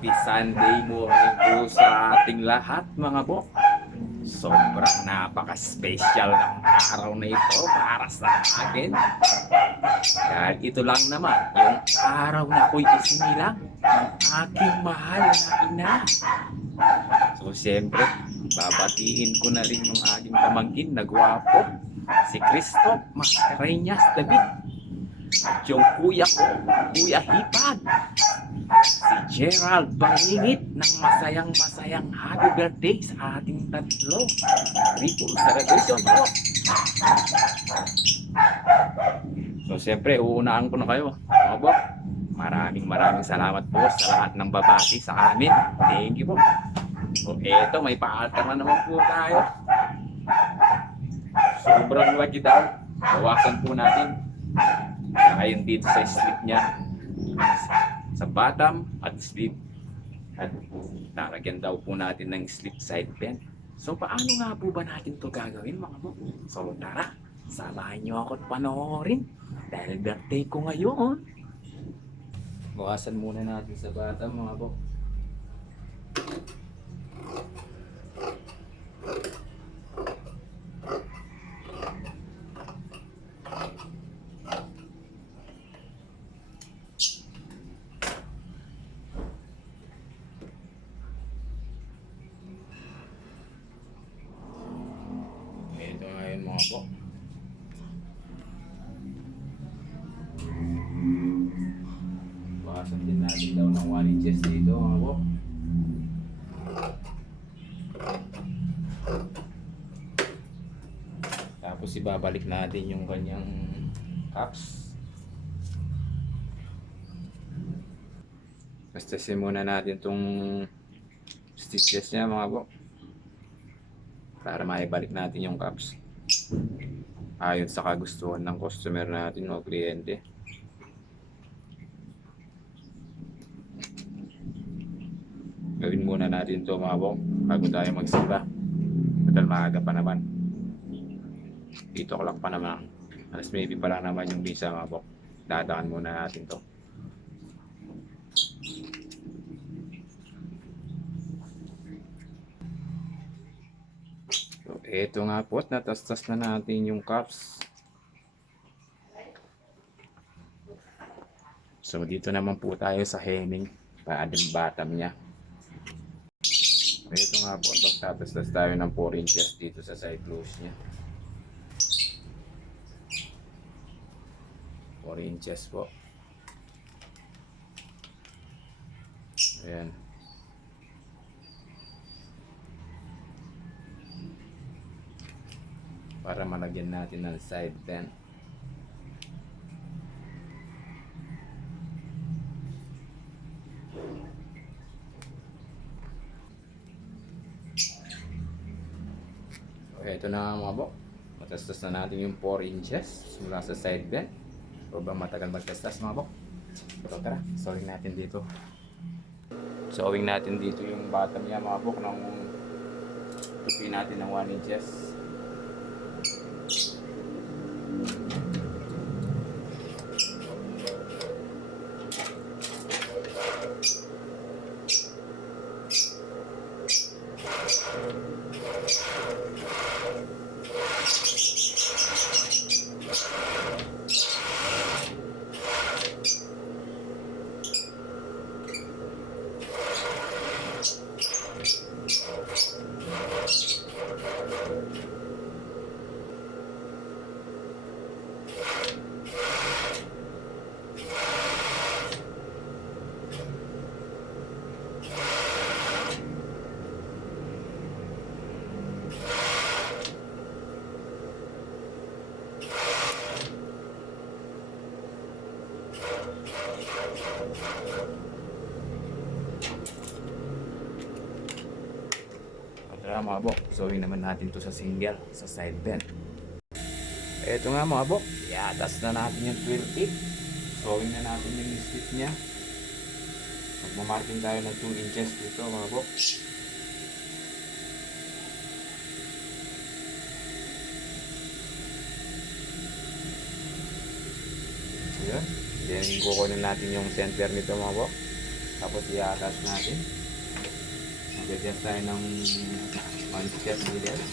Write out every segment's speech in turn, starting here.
Happy Sunday morning po sa ating lahat mga bok. Sobrang napaka-special ng araw na ito para sa akin. Dahil ito lang naman yung araw na ako'y isinilang ng aking mahal na ina. So siyempre, babatiin ko na rin yung aking pamangkin na gwapo, si Christoph Mascareñas David. At yung kuya ko, Kuya Hipag, si Gerald Bangingit ng masayang happy birthday sa ating tatlo. Rito celebration po. So siyempre, uunaan ko na kayo. Opo, maraming salamat po sa lahat ng babati sa amin. Thank you po. So eto, may paaltar na naman po tayo. Sobrang lagi daw. Bawasan po natin. Ayon dito sa slip niya, sa bottom at slip, at lalagyan daw po natin ng slip side pen. So paano nga po ba natin to gagawin mga bok? So tara, samahan nyo ako at panoorin dahil birthday ko ngayon. Bawasan muna natin sa bottom mga bok. Ito ngayon mga bok. Bawasan din natin daw ng 1 inches dito mga bok. Tapos ibabalik natin yung kanyang caps. Bastasin muna natin itong stitches niya mga bok, para maibalik natin yung caps ayon sa kagustuhan ng customer natin o kliyente. Gawin muna natin to mga bok bago tayo magsimba. Total maaga pa naman. 8 o'clock pa naman. Alas maybe pa lang naman yung visa mga bok. Dadaan muna natin to. So eto nga po, natastas na natin yung cups. So dito naman po tayo sa hemming, paadang bottom niya. Ito nga po, tatastas tayo ng 4 inches dito sa side close niya. 4 inches po. Ayan. Para malagyan natin ng side 10. Okay, ito na mga bok. Matastas na natin yung 4 inches mula sa side bend. O ba matagal magtastas mga bok? Pero tara, sewing natin dito. Sewing natin dito yung bottom niya mga bok ng tupi natin ng 1 inches. Tara mga bok, sewing naman natin to sa single, sa side bend. Eto nga mga bok, iatas na natin yung 12 8. Sewing na natin yung slip niya. Magmamarking tayo ng 2 inches dito mga bok. Ayan. Then kukunin natin yung center nito mga bok. Tapos i-attach natin. Mag-adjust tayo ng 1 step needle.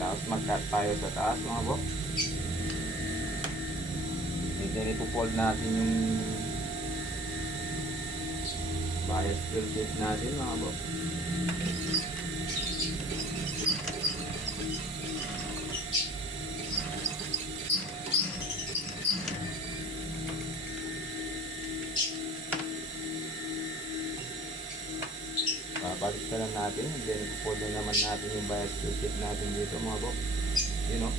Tapos mag-cut tayo sa taas mga bok. And then ipo-fold natin yung bias drill tip natin mga bok. Babalik na lang natin, and then ipo-fold na naman natin yung bias drill tip natin dito mga bok. You know.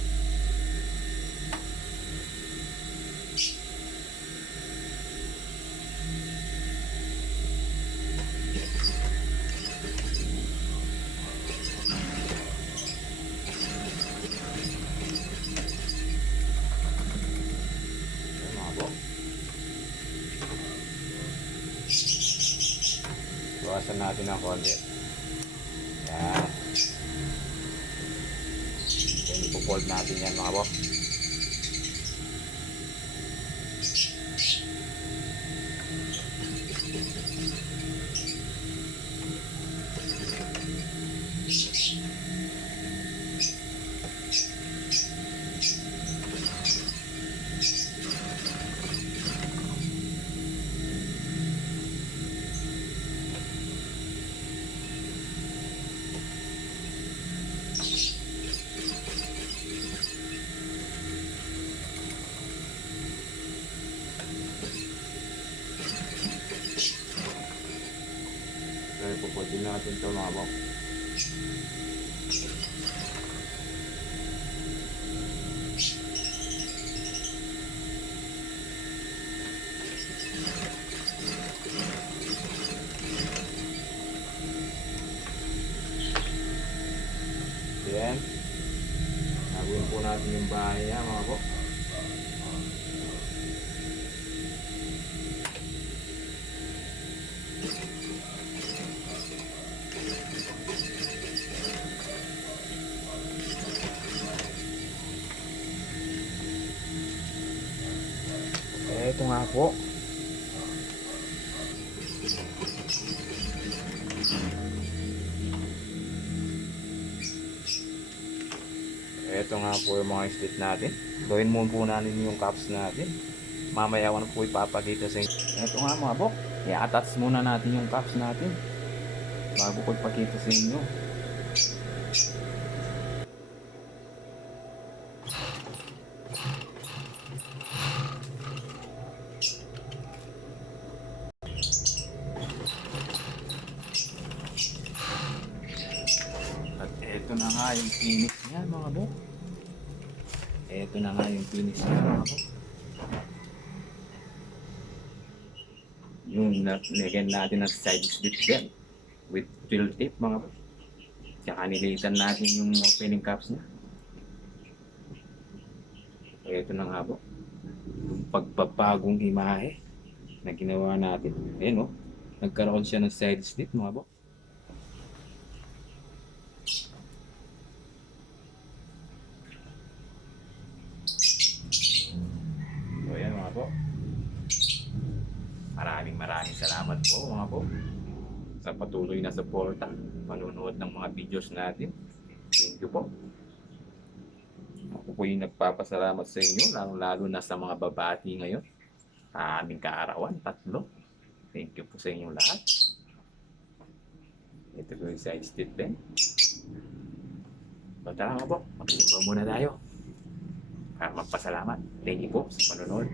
Bawasan natin ng konti. Yan. Then ipo-fold natin yan mga bok. So, ipo-fold natin ito mga bok. Then, nagawin po natin yung bahay niya mga bok. Ito nga po. Ito nga po yung mga slit natin. Gawin muna po natin yung caps natin. Mamaya ko na po ipapakita sa inyo. Ito nga mga bok. I-attach muna natin yung caps natin bago ko ipakita sa inyo. At ito na nga yung finish niya mga bok. Ito na nga yung finish niya mga bok. Yung nilagyan natin ng side slip belt with drill tape mga bok. Tsaka nilitan natin yung opening caps niya. Ito na nga bok. Yung pagpapagong imahe na ginawa natin. Ayan o. Nagkaroon siya ng side slip mga bok. So yan mga po. Maraming salamat po mga po sa patuloy na suporta, panunood ng mga videos natin. Thank you po. Ako po yung nagpapasalamat sa inyo, lalo na sa mga babati ngayon. Aming kaarawan, 3. Thank you po sa inyong lahat. Ito po yung side step din. So tara mga po, magsimba muna tayo para magpasalamat. Thank you po sa panonood.